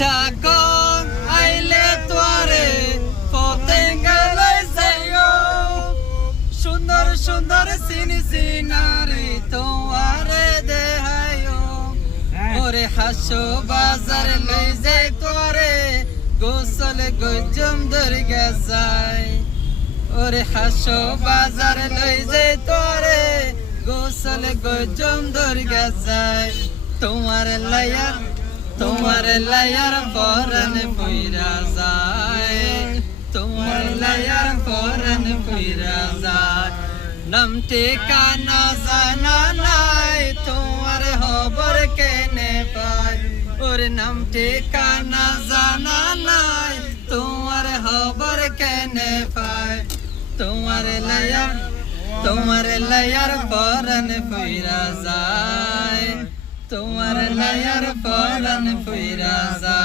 মিঠা কং আইলে তোরে পতেঙ্গালে যাইও সুন্দর সুন্দর সিনারি তোমারে দেহায়ো ওরে হাসো বাজার লই যাই তোরে গোসল গজম দরগা যাই ওরে হাসো বাজার লই যাই তোরে গোসল গজম দরগা যাই তোমার লায়ার পরন পুইরা যায় তোমার লায়ার পরন পুইরা যায় নাম ঠিকানা জানা নাই তোমার খবর কেনে পাই ওর নাম ঠিকানা জানা নাই তোমার খবর কেনে পাই তোমার লায়ার পরন পুইরা যায় তোমার লায়ার পরন পুইরা যায়